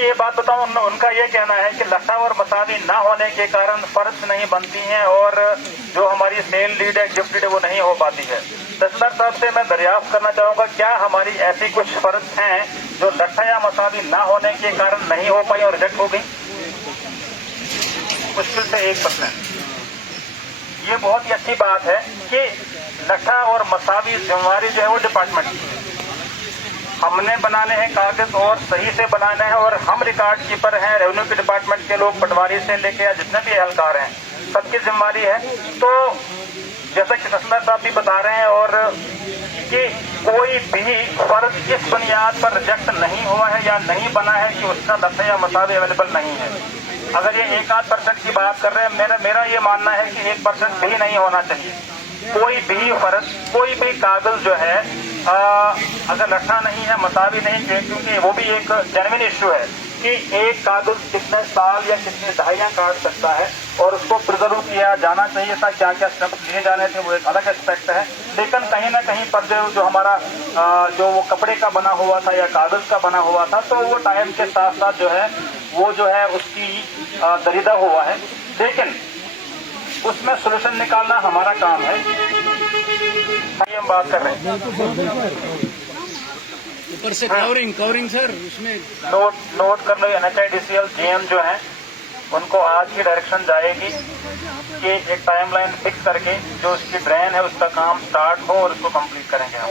ये बात बताऊं, उनका ये कहना है कि लट्ठा और मसावी ना होने के कारण फर्ज नहीं बनती हैं और जो हमारी सेल लीड है, गिफ्ट लीड है, वो नहीं हो पाती है। तहसीलदार साहब से मैं दरियाफ्त करना चाहूंगा, क्या हमारी ऐसी कुछ फर्ज हैं जो लट्ठा या मसावी ना होने के कारण नहीं हो पाई और रिजेक्ट हो गई? मुश्किल से 1%। ये बहुत ही अच्छी बात है कि लट्ठा और मसावी जिम्मेवारी जो है वो डिपार्टमेंट की है। हमने बनाने हैं कागज और सही से बनाने हैं, और हम रिकॉर्ड कीपर हैं, रेवेन्यू के डिपार्टमेंट के लोग, पटवारी से लेके या जितने भी एहलकार हैं, सबकी जिम्मेवारी है। तो जैसा कि तहसीलदार साहब भी बता रहे हैं, और कि कोई भी फर्ज इस बुनियाद पर रिजेक्ट नहीं हुआ है या नहीं बना है कि उसका लट्ठा या मसावी अवेलेबल नहीं है। अगर ये 1-8% की बात कर रहे हैं, मेरा ये मानना है कि 1% भी नहीं होना चाहिए। कोई भी फर्ज, कोई भी कागज जो है अगर लट्ठा नहीं है, मसावी नहीं है, क्योंकि वो भी एक जेन्युइन इश्यू है कि एक कागज कितने साल या कितनी दहाइयां काट सकता है, और उसको प्रिजर्व किया जाना चाहिए था। क्या क्या स्टेप्स लिए जाने थे वो एक अलग एस्पेक्ट है, लेकिन कहीं ना कहीं पर जो हमारा जो वो कपड़े का बना हुआ था या कागज का बना हुआ था, तो वो टाइम के साथ साथ जो है वो जो है उसकी दरिदा हुआ है। लेकिन उसमें सोल्यूशन निकालना हमारा काम है। हम बात कर रहे हैं ऊपर से कवरिंग सर, उसमें नोट कर लो। NHIDCL GM जो है उनको आज की डायरेक्शन जाएगी कि एक टाइमलाइन फिक्स करके जो उसकी ड्रेन है उसका काम स्टार्ट हो और उसको कंप्लीट करेंगे हम।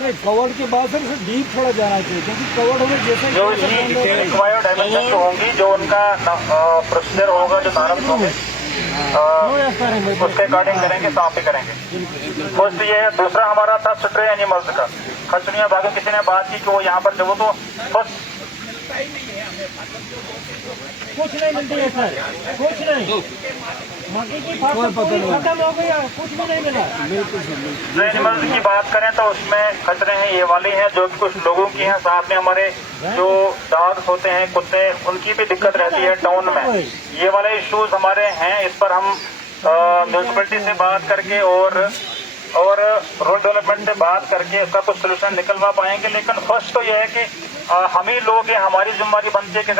नहीं, कवर्ड के बाद सर डीप थोड़ा जाना चाहिए, क्योंकि कवर्ड में जैसे जो इसकी रिक्वायर्ड डायमेंशन होंगी, जो उनका प्रोसीजर होगा, जो नारम होंगे, उसके अकॉर्डिंग करेंगे, साफ ही करेंगे। फर्स्ट ये है। दूसरा हमारा था स्ट्रे एनिमल्स का। खचुनिया बागों किसी ने बात की कि वो यहाँ पर जब तो फर्स्ट कुछ नहीं मिलती है सर, कुछ नहीं, मक्की की फसल खत्म हो गई, कुछ भी नहीं मिला। स्ट्रे एनिमल्स की बात करें तो उसमें खतरे हैं, ये वाली हैं जो कुछ लोगों की हैं, साथ में हमारे जो डॉग्स होते हैं, कुत्ते, उनकी भी दिक्कत रहती है टाउन में। ये वाले इश्यूज हमारे हैं, इस पर हम म्यूनसिपैलिटी से बात करके और रोड डेवलपमेंट से बात करके उसका कुछ सोल्यूशन निकलवा पाएंगे। लेकिन फर्स्ट तो यह है कि हम ही लोग हैं, हमारी जिम्मेदारी बनती है कि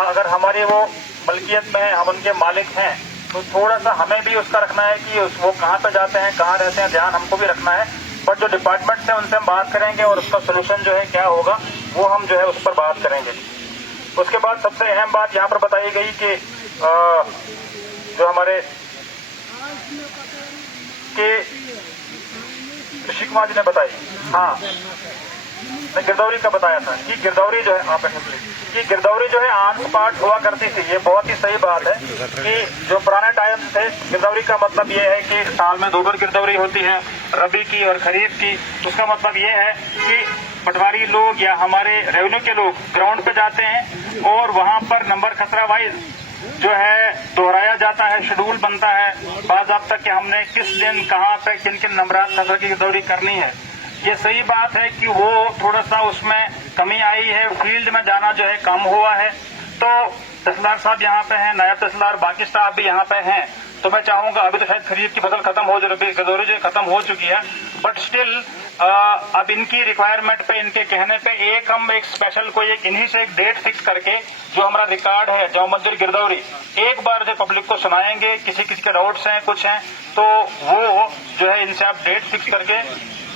अगर हमारी वो मलकियत में है, हम उनके मालिक हैं, तो थोड़ा सा हमें भी उसका रखना है कि वो कहाँ पे जाते हैं, कहाँ रहते हैं, ध्यान हमको भी रखना है। बट जो डिपार्टमेंट है उनसे हम बात करेंगे और उसका सोल्यूशन जो है क्या होगा वो हम जो है उस पर बात करेंगे। उसके बाद सबसे अहम बात यहाँ पर बताई गई कि जो हमारे ऋषि कुमार जी ने बताई, हाँ, मैं गिरदौरी का बताया था कि गिरदौरी जो है कि गिरदौरी जो है ऑन स्पॉट हुआ करती थी। ये बहुत ही सही बात है कि जो पुराने टाइम थे, गिरदौरी का मतलब ये है कि साल में 2 बार गिरदौरी होती है, रबी की और खरीफ की। उसका मतलब ये है कि पटवारी लोग या हमारे रेवेन्यू के लोग ग्राउंड पे जाते हैं और वहां पर नंबर खतरा वाइज जो है दोहराया जाता है, शेड्यूल बनता है बाज़ाब्ता कि हमने किस दिन कहाँ पे किन किन नंबरात खतरा की गिरदौरी करनी है। ये सही बात है कि वो थोड़ा सा उसमें कमी आई है, फील्ड में जाना जो है कम हुआ है। तो तहसीलदार साहब यहाँ पे हैं, नायब तहसीलदार, बाकी स्टाफ भी यहाँ पे हैं। तो मैं चाहूंगा, अभी तो शायद खरीफ की फसल खत्म हो चुकी, गिरदौरी जो खत्म हो चुकी है, बट स्टिल अब इनकी रिक्वायरमेंट पे, इनके कहने पे हम एक स्पेशल कोई इन्हीं से एक डेट फिक्स करके जो हमारा रिकॉर्ड है जौ मंदिर गिरदौरी एक बार जो पब्लिक को सुनाएंगे। किसी के डाउट्स हैं, कुछ हैं, तो वो जो है इनसे आप डेट फिक्स करके,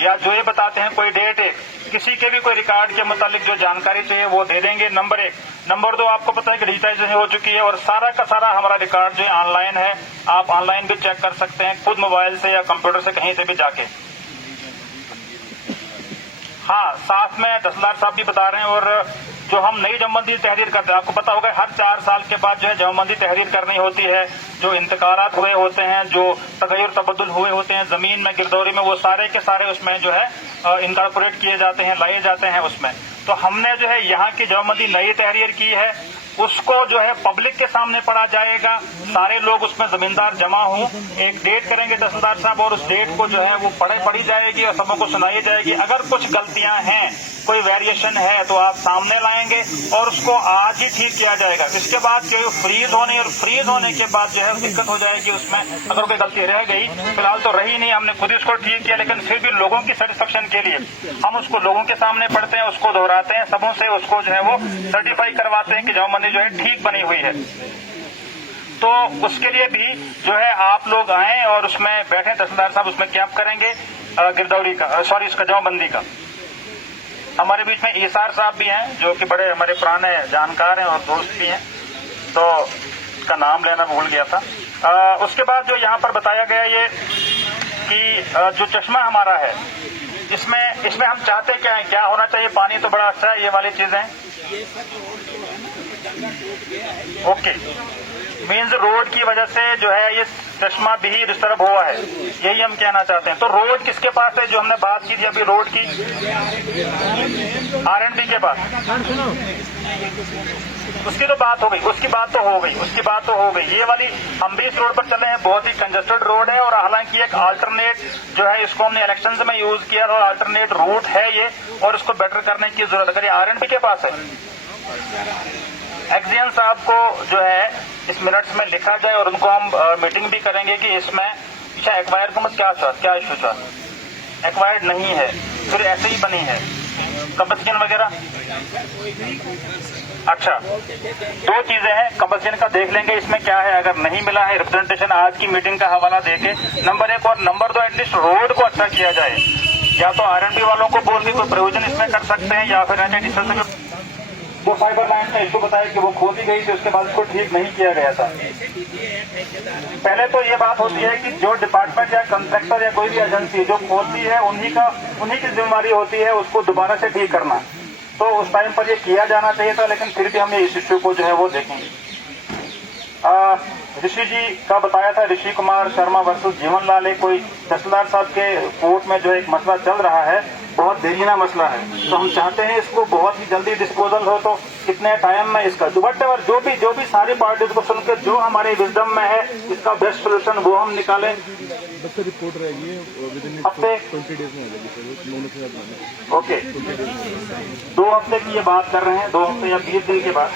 या जो ये बताते हैं कोई डेट है, किसी के भी कोई रिकॉर्ड के मुतालिक जो जानकारी चाहिए वो दे देंगे। नंबर 1। नंबर 2, आपको पता है कि डिजिटाइजेशन हो चुकी है और सारा का सारा हमारा रिकॉर्ड जो है ऑनलाइन है। आप ऑनलाइन भी चेक कर सकते हैं, खुद मोबाइल से या कंप्यूटर से कहीं से भी जाके। हाँ, साथ में तहसीलदार साहब भी बता रहे हैं, और जो हम नई जमबंदी तहरीर करते हैं, आपको पता होगा हर 4 साल के बाद जो है जमबंदी तहरीर करनी होती है। जो इंतकालात हुए होते हैं, जो तगय्युर तबद्दुल हुए होते हैं जमीन में, गिरदौरी में, वो सारे के सारे उसमें जो है इनकॉर्पोरेट किए जाते हैं, लाए जाते हैं उसमें। तो हमने जो है यहाँ की जमबंदी नई तहरीर की है उसको जो है पब्लिक के सामने पढ़ा जाएगा, सारे लोग उसमें जमींदार जमा हों, एक डेट करेंगे तहसीलदार साहब और उस डेट को जो है वो पढ़ी जाएगी और सबको सुनाई जाएगी। अगर कुछ गलतियां हैं, कोई वेरिएशन है तो आप सामने लाएंगे और उसको आज ही ठीक किया जाएगा। इसके बाद जो फ्रीज होने के बाद जो है दिक्कत हो जाएगी उसमें, अगर कोई गलती रह गई, फिलहाल तो रही नहीं, हमने खुद ही उसको ठीक किया, लेकिन फिर भी लोगों की सेटिस्फेक्शन के लिए हम उसको लोगों के सामने पढ़ते हैं, उसको दोहराते हैं, सबों से उसको जो है वो सर्टिफाई करवाते हैं कि जामबंदी जो है ठीक बनी हुई है। तो उसके लिए भी जो है आप लोग आए और उसमें बैठे, तहसीलदार साहब उसमें कैंप करेंगे गिरदौरी का, सॉरी इसका जामबंदी का। हमारे बीच में ईसार साहब भी हैं जो कि बड़े हमारे पुराने जानकार हैं और दोस्त भी हैं, तो उसका नाम लेना भूल गया था। उसके बाद जो यहाँ पर बताया गया ये कि जो चश्मा हमारा है इसमें हम चाहते क्या है, क्या होना चाहिए। पानी तो बड़ा अच्छा है, ये वाली चीजें ओके मीन्स रोड की वजह से जो है ये चश्मा भी डिस्टर्ब हुआ है, यही हम कहना चाहते हैं। तो रोड किसके पास है, जो हमने बात की थी अभी रोड की, R&B के पास, उसकी तो बात हो गई, उसकी बात तो हो गई। ये वाली हम भी इस रोड पर चल रहे हैं, बहुत ही कंजेस्टेड रोड है और हालांकि एक अल्टरनेट जो है इसको हमने इलेक्शंस में यूज किया और अल्टरनेट रूट है ये, और इसको बेटर करने की जरूरत है। अगर ये R&B के पास है, एक्जियन साहब को जो है इस मिनट्स में लिखा जाए और उनको हम मीटिंग भी करेंगे कि इसमें एक्वायर्ड को मत क्या इशू था, एक्वायर्ड नहीं है, फिर ऐसे ही बनी है कंपल्सन वगैरह। अच्छा, दो चीजें हैं, कंपल्सन का देख लेंगे इसमें क्या है, अगर नहीं मिला है रिप्रेजेंटेशन आज की मीटिंग का हवाला देके, नंबर 1 और नंबर 2 एटलीस्ट रोड को अच्छा किया जाए। या तो R&B वालों को बोल के कोई प्रयोजन इसमें कर सकते हैं, या फिर जो फाइबर लाइन का इशू बताया कि वो खोदी गई थी, उसके बाद उसको ठीक नहीं किया गया था। पहले तो ये बात होती है कि जो डिपार्टमेंट या कंट्रैक्टर या कोई भी एजेंसी जो खोदती है उन्हीं की जिम्मेदारी होती है उसको दोबारा से ठीक करना। तो उस टाइम पर ये किया जाना चाहिए था, लेकिन फिर भी हम इस इश्यू को जो है वो देखेंगे। ऋषि जी का बताया था, ऋषि कुमार शर्मा वर्सेस जीवन लाल, कोई तहसीलदार साहब के कोर्ट में जो एक मसला चल रहा है, बहुत देरीना मसला है, तो हम चाहते हैं इसको बहुत ही जल्दी डिस्पोजल हो। तो कितने टाइम में इसका वटएवर जो भी सारी पार्टीज को सुनकर जो हमारे विजडम में है इसका बेस्ट सोल्यूशन वो हम निकालें। रिपोर्ट रहेगी हफ्ते 20 डेज में ओके 2 हफ्ते की ये बात कर रहे हैं, 2 हफ्ते या 20 दिन के बाद